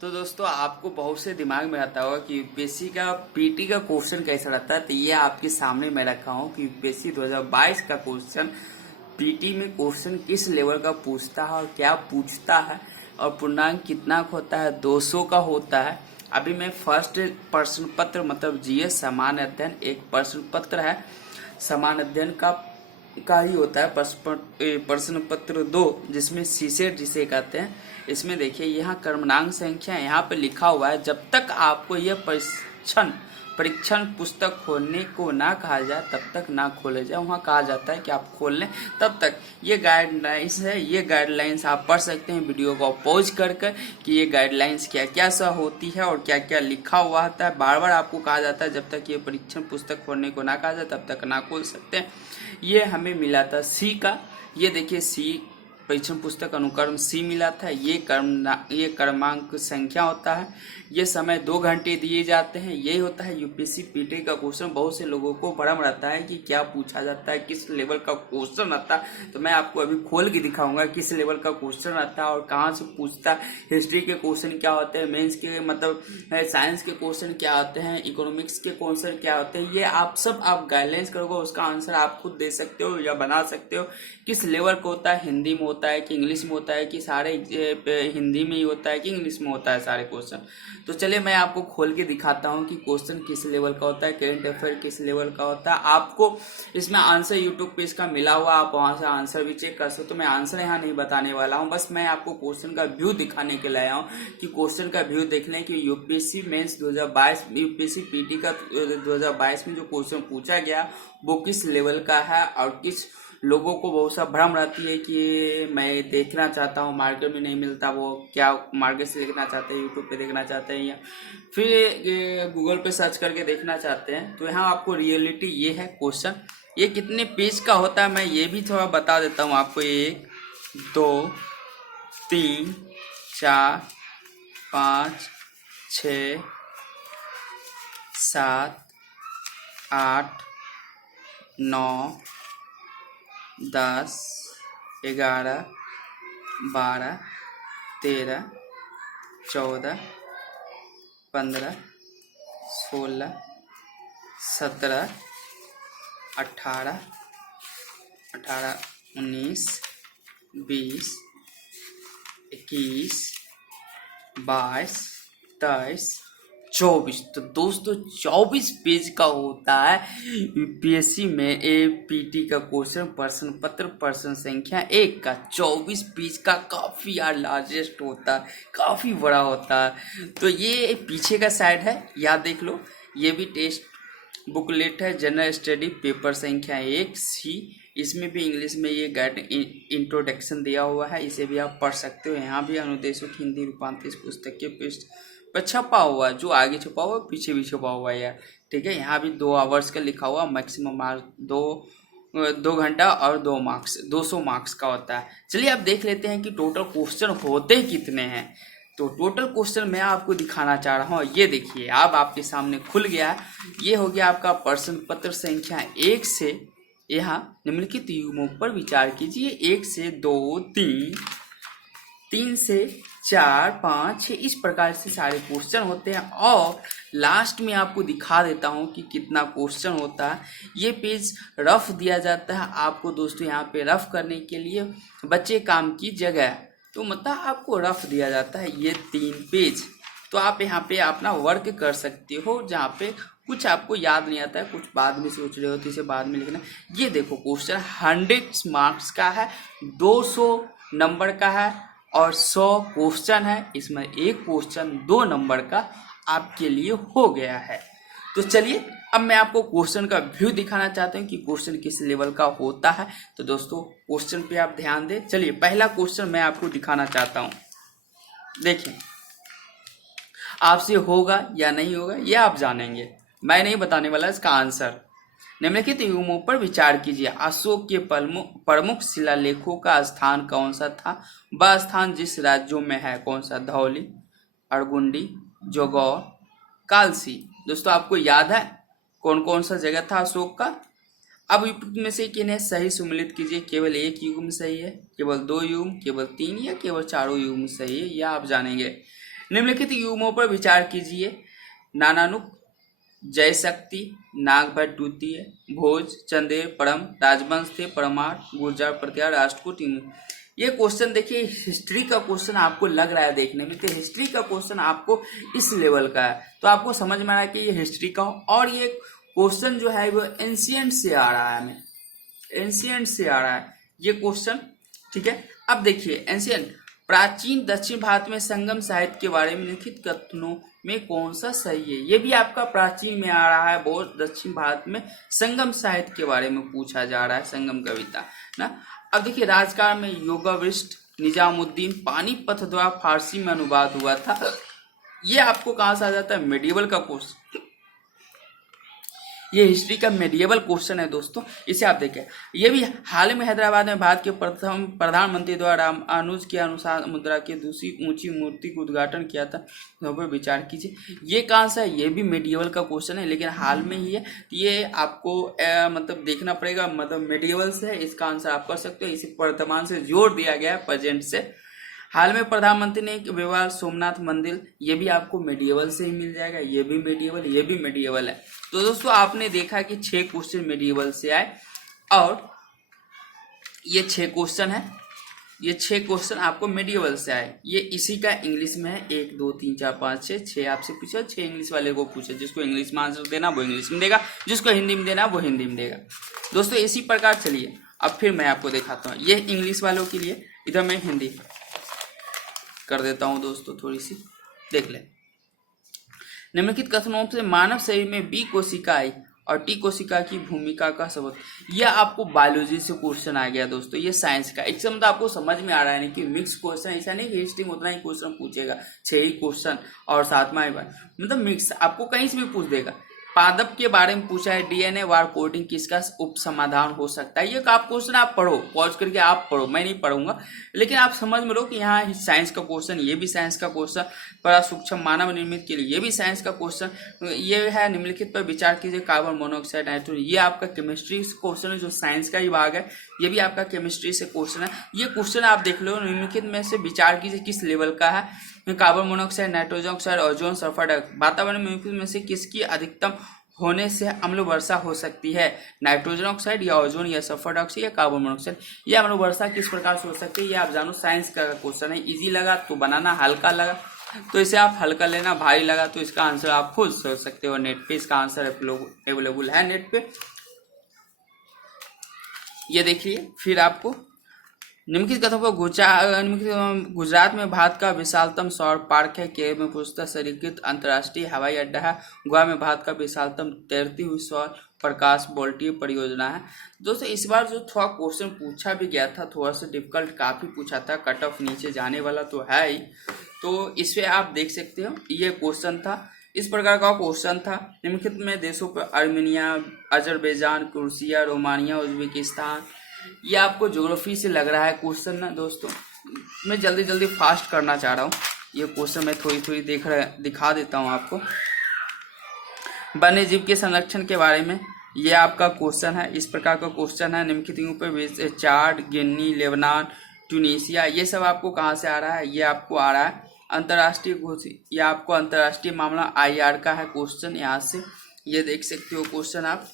तो दोस्तों आपको बहुत से दिमाग में आता होगा कि यूपीएससी का पीटी का क्वेश्चन कैसा रहता है। तो ये आपके सामने मैं रखा हूँ कि यूपीएससी 2022 का क्वेश्चन पीटी में क्वेश्चन किस लेवल का पूछता है और क्या पूछता है और पूर्णांक कितना का होता है, 200 का होता है। अभी मैं फर्स्ट प्रश्न पत्र मतलब जीएस सामान्य अध्ययन एक प्रश्न पत्र है, सामान्य अध्ययन का ही होता है। प्रश्न पत्र 2 जिसमें सीसेट जिसे कहते हैं, इसमें देखिए यहाँ क्रमांक संख्या यहाँ पे लिखा हुआ है। जब तक आपको यह परीक्षण पुस्तक खोलने को ना कहा जाए तब तक ना खोले जाए। वहाँ कहा जाता है कि आप खोल लें तब तक। ये गाइडलाइंस है, ये गाइडलाइंस आप पढ़ सकते हैं वीडियो को पॉज कर कि ये गाइडलाइंस क्या क्या सा होती है और क्या क्या लिखा हुआ होता है। बार बार आपको कहा जाता है जब तक ये परीक्षण पुस्तक खोलने को ना कहा जाए तब तक ना खोल सकते हैं। ये हमें मिला था सी का, ये देखिए सी परीक्षण पुस्तक अनुक्रम सी मिला था। ये क्रमांक संख्या होता है। ये समय 2 घंटे दिए जाते हैं। यही होता है यूपीएससी पीटी का क्वेश्चन। बहुत से लोगों को भ्रम रहता है कि क्या पूछा जाता है, किस लेवल का क्वेश्चन आता है। तो मैं आपको अभी खोल के दिखाऊंगा किस लेवल का क्वेश्चन आता है और कहाँ से पूछता है। हिस्ट्री के क्वेश्चन क्या होते हैं, मेंस के मतलब साइंस के क्वेश्चन क्या होते हैं, इकोनॉमिक्स के क्वेश्चन क्या होते हैं। ये आप गाइडलाइंस करोगे, उसका आंसर आप खुद दे सकते हो या बना सकते हो। किस लेवल का होता है, हिंदी में होता है कि इंग्लिश में होता है कि सारे हिंदी में ही होता है कि इंग्लिश में होता है सारे क्वेश्चन। तो चलिए मैं आपको खोल के दिखाता हूँ कि क्वेश्चन किस लेवल का होता है, करेंट अफेयर किस लेवल का होता है। आपको इसमें आंसर यूट्यूब पे इसका मिला हुआ, आप वहां से आंसर भी चेक कर सकते हो। तो मैं आंसर यहाँ नहीं बताने वाला हूँ, बस मैं आपको क्वेश्चन का व्यू दिखाने के लिए आया हूँ कि क्वेश्चन का व्यू देख लें कि यूपीएससी मेंस 2022 यूपीएससी पीटी का 2022 में जो क्वेश्चन पूछा गया वो किस लेवल का है। और किस लोगों को बहुत सा भ्रम रहती है कि मैं देखना चाहता हूँ, मार्केट में नहीं मिलता, वो क्या मार्केट से देखना चाहते हैं, यूट्यूब पे देखना चाहते हैं या फिर गूगल पे सर्च करके देखना चाहते हैं। तो यहाँ आपको रियलिटी ये है क्वेश्चन। ये कितने पेज का होता है मैं ये भी थोड़ा बता देता हूँ आपको। 1 2 3 4 5 6 7 8 9 10 11 12 13 14 15 16 17 18 19 20 21 22 23 24। तो दोस्तों 24 पेज का होता है यूपीएससी में एपीटी का क्वेश्चन प्रश्न पत्र प्रश्न संख्या 1 का 24 पेज का काफी यार लार्जेस्ट होता है, काफी बड़ा होता है। तो ये पीछे का साइड है, याद देख लो। ये भी टेस्ट बुकलेट है, जनरल स्टडी पेपर संख्या 1 सी। इसमें भी इंग्लिश में ये गाइड इंट्रोडक्शन दिया हुआ है, इसे भी आप पढ़ सकते हो। यहाँ भी अनुदेशक हिंदी रूपांतरित पुस्तक के पृष्ठ पर छपा हुआ है, जो आगे छपा हुआ है पीछे भी छपा हुआ है यार, ठीक है। यहाँ भी 2 आवर्स का लिखा हुआ, मैक्सिमम मार्क 2 घंटा और 2 मार्क्स 200 मार्क्स का होता है। चलिए अब देख लेते हैं कि टोटल क्वेश्चन होते कितने हैं। तो टोटल क्वेश्चन मैं आपको दिखाना चाह रहा हूँ। ये देखिए अब आपके सामने खुल गया है। ये हो गया आपका प्रश्न पत्र संख्या 1 से यहाँ निम्नलिखित युग्मों पर विचार कीजिए। 1 से 2 3 3 से 4 5 6 इस प्रकार से सारे क्वेश्चन होते हैं। और लास्ट में आपको दिखा देता हूँ कि कितना क्वेश्चन होता है। ये पेज रफ दिया जाता है आपको दोस्तों, यहाँ पे रफ करने के लिए बच्चे काम की जगह, तो मतलब आपको रफ दिया जाता है ये 3 पेज। तो आप यहाँ पे अपना वर्क कर सकते हो, जहाँ पे कुछ आपको याद नहीं आता है, कुछ बाद में सोच रहे हो तो इसे बाद में लिखना। ये देखो क्वेश्चन 100 मार्क्स का है, 200 नंबर का है और 100 क्वेश्चन है। इसमें एक क्वेश्चन 2 नंबर का आपके लिए हो गया है। तो चलिए अब मैं आपको क्वेश्चन का व्यू दिखाना चाहता हूँ कि क्वेश्चन किस लेवल का होता है। तो दोस्तों क्वेश्चन पे आप ध्यान दें। चलिए पहला क्वेश्चन मैं आपको दिखाना चाहता हूँ। देखिए आपसे होगा या नहीं होगा ये आप जानेंगे, मैं नहीं बताने वाला इसका आंसर। निम्नलिखित युग्मों पर विचार कीजिए। अशोक के प्रमुख शिलालेखों का स्थान कौन सा था? वह स्थान जिस राज्यों में है, कौन सा? धौली, अरगुंडी, जोगौर, कालसी। दोस्तों आपको याद है कौन कौन सा जगह था अशोक का? अब में से किन्हें सही सम्मिलित कीजिए। केवल एक युग्म सही है, केवल 2 युग्म, केवल 3 या केवल चारों युग्म सही है, यह आप जानेंगे। निम्नलिखित युग्मों पर विचार कीजिए। नानानुक, जयशक्ति, नागभट्ट द्वितीय, भोज, चंदेर, परम, राजवंश थे, परमार, गुर्जर, प्रत्यार, राष्ट्रकूट। ये क्वेश्चन देखिए हिस्ट्री का क्वेश्चन आपको लग रहा है देखने में, तो हिस्ट्री का क्वेश्चन आपको इस लेवल का है, तो आपको समझ में आ रहा है कि ये हिस्ट्री का हो। और ये क्वेश्चन जो है वो एंशिएंट से आ रहा है, हमें एंशिएंट से आ रहा है ये क्वेश्चन, ठीक है। अब देखिए एंशिएंट, प्राचीन दक्षिण भारत में संगम साहित्य के बारे में लिखित कथनों में कौन सा सही है। ये भी आपका प्राचीन में आ रहा है, बहुत दक्षिण भारत में संगम साहित्य के बारे में पूछा जा रहा है, संगम कविता ना। अब देखिए राजकाल में योगावशिष्ठ, निजामुद्दीन, पानीपत द्वारा फारसी में अनुवाद हुआ था। ये आपको कहां से आ जाता है, मेडिएवल का क्वेश्चन, ये हिस्ट्री का मेडिएवल क्वेश्चन है दोस्तों, इसे आप देखें। ये भी हाल में हैदराबाद में भारत के प्रथम प्रधानमंत्री द्वारा अनुज के अनुसार मुद्रा की दूसरी ऊंची मूर्ति का उद्घाटन किया था, तो पर विचार कीजिए। ये कहां से है, ये भी मेडिएवल का क्वेश्चन है, लेकिन हाल में ही है, ये आपको मतलब देखना पड़ेगा, मतलब मेडिएवल से है, इसका आंसर आप कर सकते हो। इसी वर्तमान से जोड़ दिया गया है, प्रेजेंट से। हाल में प्रधानमंत्री ने विवाह सोमनाथ मंदिर, ये भी आपको मेडिएवल से ही मिल जाएगा, ये भी मेडिएवल, ये भी मेडिएवल है। तो दोस्तों आपने देखा कि 6 क्वेश्चन मेडिएवल से आए, और ये 6 क्वेश्चन है, ये 6 क्वेश्चन आपको मेडिएवल से आए। ये इसी का इंग्लिश में है, 1 2 3 4 5 6 आपसे पूछा, 6 इंग्लिश वाले को पूछा, जिसको इंग्लिश में आंसर देना वो इंग्लिश में देगा, जिसको हिंदी में देना वो हिंदी में देगा। दोस्तों इसी प्रकार चलिए अब फिर मैं आपको दिखाता हूँ, ये इंग्लिश वालों के लिए, इधर मैं हिंदी कर देता हूं दोस्तों, थोड़ी सी देख ले। निम्नलिखित कथनों से मानव शरीर में बी कोशिकाएं और टी कोशिका की भूमिका का सबूत। यह आपको बायोलॉजी से क्वेश्चन आ गया दोस्तों, ये साइंस का। एक मतलब आपको समझ में आ रहा है नहीं कि मिक्स क्वेश्चन, ऐसा नहीं कि हिस्ट्री में उतना ही क्वेश्चन पूछेगा, 6 ही क्वेश्चन और 7वां बार, मतलब मिक्स आपको कहीं से भी पूछ देगा। पादप के बारे में पूछा है, डीएनए वार कोडिंग किसका उप समाधान हो सकता है। ये आप क्वेश्चन आप पढ़ो, पॉज करके आप पढ़ो, मैं नहीं पढ़ूंगा, लेकिन आप समझ में लो कि यहाँ साइंस का क्वेश्चन, ये भी साइंस का क्वेश्चन, बड़ा सूक्ष्म मानव निर्मित के लिए ये भी साइंस का क्वेश्चन। ये है निम्नलिखित पर विचार कीजिए, कार्बन मोनोऑक्साइड, नाइट्रोजन, ये आपका केमिस्ट्री क्वेश्चन है, जो साइंस का ही भाग है, ये भी आपका केमिस्ट्री से क्वेश्चन है। ये क्वेश्चन आप देख लो, निम्नलिखित में से विचार कीजिए किस लेवल का है। Carbon monoxide, nitrogen oxide, ozone, sulphur dioxide, वातावरण में से किसकी अधिकतम होने से अम्ल वर्षा हो सकती है। नाइट्रोजन ऑक्साइड या ओजोन या सल्फर डाइऑक्साइड या कार्बन मोनोऑक्साइड। ये अम्ल वर्षा किस प्रकार से हो सकती है, ये आप जानो, साइंस का क्वेश्चन है। इजी लगा तो बनाना, हल्का लगा तो इसे आप हल्का लेना, भारी लगा तो इसका आंसर आप खुद सोच सकते हो नेट पे, इसका आंसर अवेलेबल है नेट पे। ये देखिए फिर आपको निम्नलिखित कथनों पर गुजरात में भारत का विशालतम सौर पार्क है, केरल में पुष्कर सरीकृत अंतर्राष्ट्रीय हवाई अड्डा है, गोवा में भारत का विशालतम तैरती हुई सौर प्रकाश वोल्टीय परियोजना है। दोस्तों इस बार जो थोड़ा क्वेश्चन पूछा भी गया था, थोड़ा सा डिफिकल्ट काफी पूछा था, कट ऑफ नीचे जाने वाला तो है ही, तो इसमें आप देख सकते हो ये क्वेश्चन था, इस प्रकार का क्वेश्चन था। निम्नलिखित में देशों पर Armenia, Azerbaijan, Croatia, Romania, Uzbekistan. ये आपको ज्योग्राफी से लग रहा है क्वेश्चन ना दोस्तों, मैं जल्दी जल्दी फास्ट करना चाह रहा हूँ। ये क्वेश्चन मैं थोड़ी दिखा देता हूँ आपको। वन्य जीव के संरक्षण के बारे में ये आपका क्वेश्चन है, इस प्रकार का क्वेश्चन है। निम्नलिखित पर चाड, गिनी, लेबनान, ट्यूनीशिया, ये सब आपको कहाँ से आ रहा है, ये आपको आ रहा है अंतर्राष्ट्रीय घोषित, ये आपको अंतर्राष्ट्रीय मामला IR का है क्वेश्चन, यहाँ से ये देख सकते हो क्वेश्चन आप।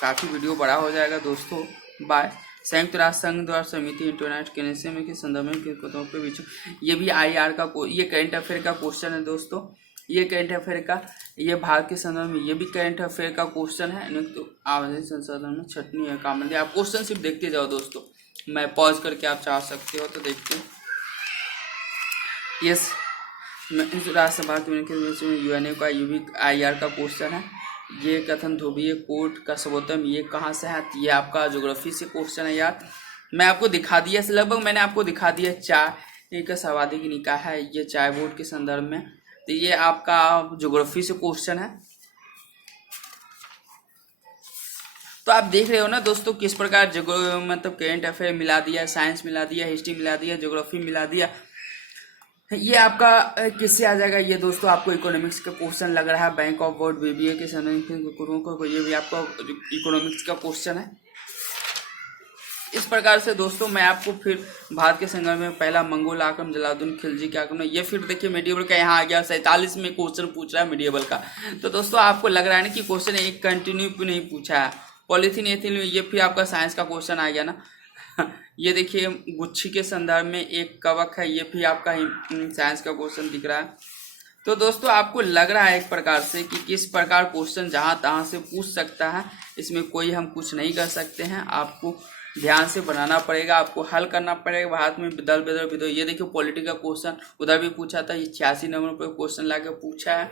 काफी वीडियो बड़ा हो जाएगा दोस्तों, बाय। संयुक्त राष्ट्र संघ द्वारा समिति इंटरनेट कनेक्शन के संदर्भ में किन पे बीच, ये भी IR का, ये करंट अफेयर का क्वेश्चन है दोस्तों, ये करंट अफेयर का, ये भारत के संदर्भ में, ये भी करंट अफेयर का क्वेश्चन है। तो आवासीय संसाधन में छटनी है काम, आप क्वेश्चन सिर्फ देखते जाओ दोस्तों, मैं पॉज करके आप चाह सकते हो तो देखते हो। यस, राज्यसभा UNA का IR का क्वेश्चन है। ये कथन ध्रुवीय कोट का सर्वोत्तम, ये कहाँ से है, ये आपका ज्योग्राफी से क्वेश्चन है यार। मैं आपको दिखा दिया, लगभग मैंने आपको दिखा दिया। चाय का सर्वाधिक निकाय है, ये चाय बोर्ड के संदर्भ में, तो ये आपका ज्योग्राफी से क्वेश्चन है। तो आप देख रहे हो ना दोस्तों किस प्रकार मतलब करंट अफेयर मिला दिया, साइंस मिला दिया, हिस्ट्री मिला दिया, ज्योग्राफी मिला दिया। ये आपका किससे आ जाएगा, ये दोस्तों आपको इकोनॉमिक्स का क्वेश्चन लग रहा है, बैंक ऑफ बोर्ड BBA के समय को, ये भी आपका इकोनॉमिक्स का क्वेश्चन है। इस प्रकार से दोस्तों मैं आपको फिर भारत के संग्रह में पहला मंगोल आक्रमण जलालुद्दीन खिलजी के आक्रमण, ये फिर देखिए मेडिएवल का यहाँ आ गया 47 में क्वेश्चन पूछ रहा है मेडिएवल का। तो दोस्तों आपको लग रहा है ना कि क्वेश्चन एक कंटिन्यू क्यों नहीं पूछा है। पॉलीथीन एथिलीन, ये फिर आपका साइंस का क्वेश्चन आ गया ना। ये देखिए गुच्छी के संदर्भ में एक कवक है, ये भी आपका साइंस का क्वेश्चन दिख रहा है। तो दोस्तों आपको लग रहा है एक प्रकार से कि किस प्रकार क्वेश्चन जहां तहां से पूछ सकता है, इसमें कोई हम कुछ नहीं कर सकते हैं। आपको ध्यान से बनाना पड़ेगा, आपको हल करना पड़ेगा। भारत में दल बेदल विदो, ये देखिए पॉलिटी का क्वेश्चन उधर भी पूछा था, ये 86 नंबर पर क्वेश्चन लाके पूछा है।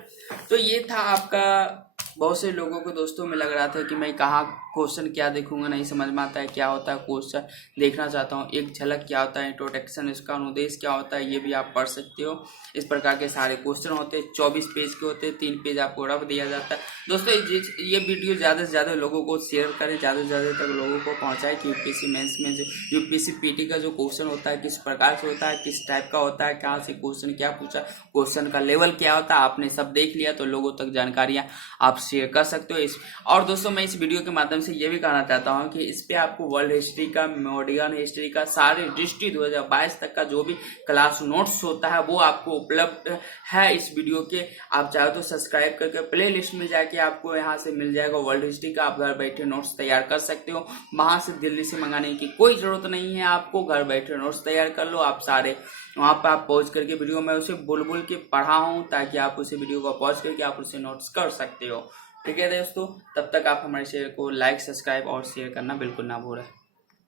तो ये था आपका, बहुत से लोगों को दोस्तों में लग रहा था कि मैं कहाँ क्वेश्चन क्या देखूंगा, नहीं समझ में आता है क्या होता है क्वेश्चन, देखना चाहता हूँ एक झलक क्या होता है, इंट्रोडक्शन, इसका अनुदेश क्या होता है, ये भी आप पढ़ सकते हो। इस प्रकार के सारे क्वेश्चन होते हैं, 24 पेज के होते हैं, 3 पेज आपको रफ दिया जाता है। दोस्तों ये वीडियो ज़्यादा से ज़्यादा लोगों को शेयर करें, ज़्यादा से ज़्यादा तक लोगों को पहुँचाए कि यूपीएससी मेंस में यूपीएससी पीटी का जो क्वेश्चन होता है किस प्रकार से होता है, किस टाइप का होता है, कहाँ से क्वेश्चन क्या पूछा, क्वेश्चन का लेवल क्या होता है, आपने सब देख लिया तो लोगों तक जानकारियाँ आप शेयर कर सकते हो। और दोस्तों मैं इस वीडियो के माध्यम से ये भी कहना चाहता हूँ कि इस पे आपको वर्ल्ड हिस्ट्री का, मॉडर्न हिस्ट्री का, सारे हिस्ट्री 2022 तक का जो भी क्लास नोट्स होता है वो आपको उपलब्ध है इस वीडियो के। आप चाहो तो सब्सक्राइब करके प्ले लिस्ट में जाके आपको यहाँ से मिल जाएगा वर्ल्ड हिस्ट्री का, आप घर बैठे नोट्स तैयार कर सकते हो। वहां से दिल्ली से मंगाने की कोई जरूरत नहीं है, आपको घर बैठे नोट्स तैयार कर लो आप सारे। वहां पर आप पॉज करके वीडियो में उसे बोल बोल के पढ़ा हूँ ताकि आप उसे वीडियो को पॉज करके आप उसे नोट्स कर सकते हो। ठीक है दोस्तों, तब तक आप हमारे चैनल को लाइक, सब्सक्राइब और शेयर करना बिल्कुल ना भूलें।